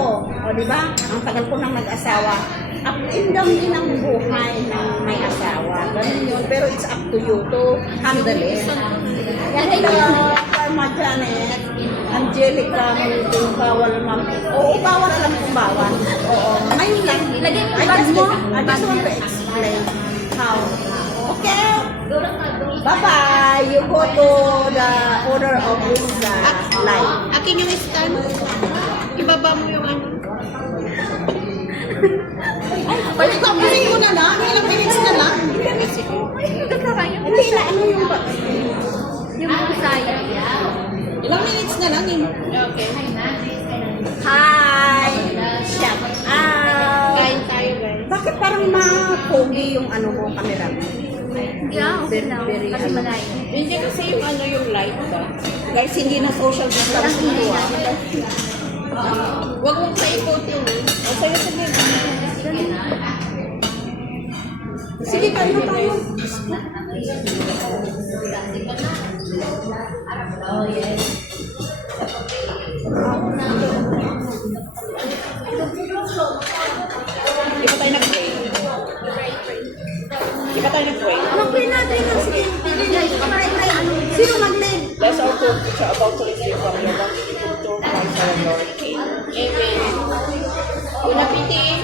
ko. O, di ba? Ang tagal ko nang nag-asawa. Up and down din ang buhay ng may asawa. Ganun yun. Pero it's up to you to handle it. Hello, Karma Janet. Angelica, yung bawal ma'am. Oo, bawal, alam kong bawal. Oo. Ngayon lang. I just want to explain how. Okay. Bye-bye. You go to the order of this life. Akin yung stand. Ibaba mo yung ano. Ay, tapusin ko na lang. Ilang minutes na lang. Hindi na, ano yung Yung Bisaya. ilang minutes na lang yun. Okay. Hi! Shout out! Kain tayo, guys. Bakit parang ma-pogi yung ano mo, camera mo? Hindi okay lang. Kasi malayo. Hindi kasi yung ano yung light ba? Guys, hindi na social distance mo ah. Huwag mong paikot yun. O sa'yo sabihin. Sige, tayo na tayo. Oh, yes. Di ba tayo nag-pray? Di ba tayo nag-pray? Mag-pray natin. Sige. Sino mag-lead? Bless our food which are about to receive from your bountiful throne, Christ our Lord. Amen. Bon appetit.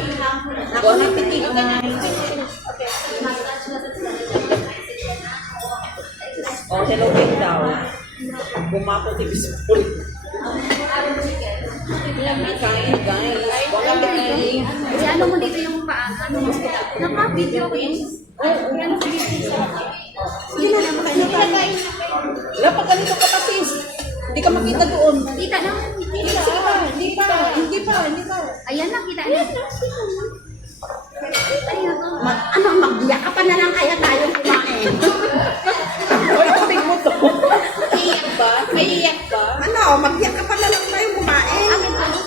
Bon appetit, Okay. Oh, hello din daw. Bumako si Bispo. Kain, guys. Bon appetit. Kasi ano mo dito yung paa? Ano mo? Naka-video ko yun. Sige na naman tayo na tayo. Wala pa ganito ka pa, sis. Hindi ka makita doon. Kita na. Hindi pa. Ayan na, kita na. Ayun to. Ano, magyakapan na lang kaya tayong kumain. Oy, tubig mo to. Iiyak ba? May iyak ba? Ano, magyakapan na lang tayong kumain.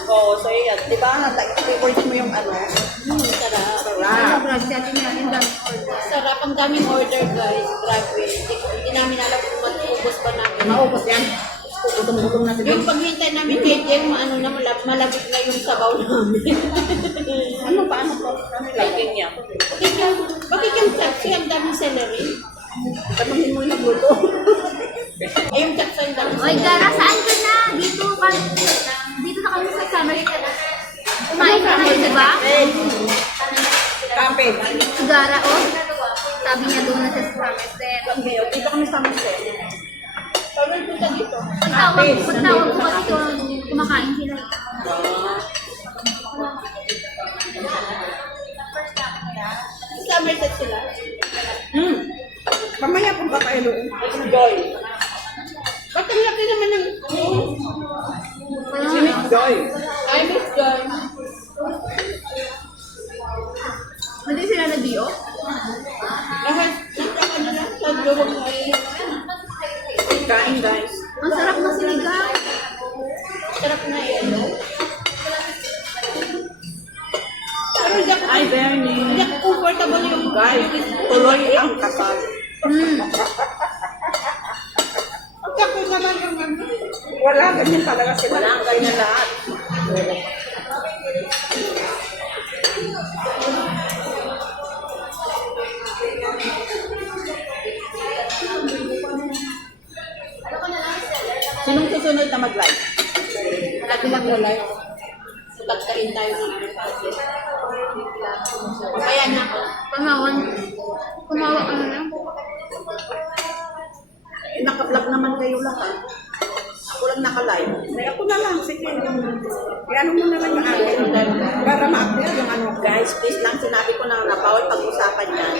Oo, so yan. Di ba? Favorite mo yung ano? Sarap. Sarap. Grabe si atin yan. Yung dami order. Sarap. Ang daming order, guys. Grabe. Hindi namin alam kung matubos pa namin. Maubos yan. Gutom-gutom na Yung siguro. paghintay namin kay Jem, ano na, malabig na yung sabaw namin. Ano pa? Ano pa? Ano Like niya. Bakit yung chapsi ang daming celery? Tanungin mo yung nagluto. Ay, yung chapsi ang daming Oy, celery. Gara, saan ka na? Dito na kami sa summer. Kumain ka na, di ba? Kape. Si Gara, oh. Sabi niya doon na siya sa summer set. Dito kami sa Mese. Paano yung punta dito? Pagtawag ko kasi kumakain sila. Summer set sila. Mamaya punta tayo doon. Joy. Ba't ang laki naman ng... Si Miss Joy. I miss Joy. Hindi sila nag-bio? Lahat, nasa ano lang, sa loob ay... Kain guys. Ang sarap na sinigang. Sarap na yan. Pero hindi ako... Hi, Bernie. Hindi ako comfortable yung... Guys, tuloy ang kasal. Ang kapal naman yung ano. Wala, ganyan talaga sila. Wala, ganyan lahat. Sinong susunod na mag-live? Lagi lang wala yung... Pagkain tayo ng ano pa. Kaya na ako. Kumawa ka na lang. Eh, naka-vlog naman kayo lahat. Ako lang naka-live. Eh, ako na lang. Sige. Ano mo naman yung akin. Para ma-update yung ano. Guys, please lang sinabi ko na bawal pag-usapan yan.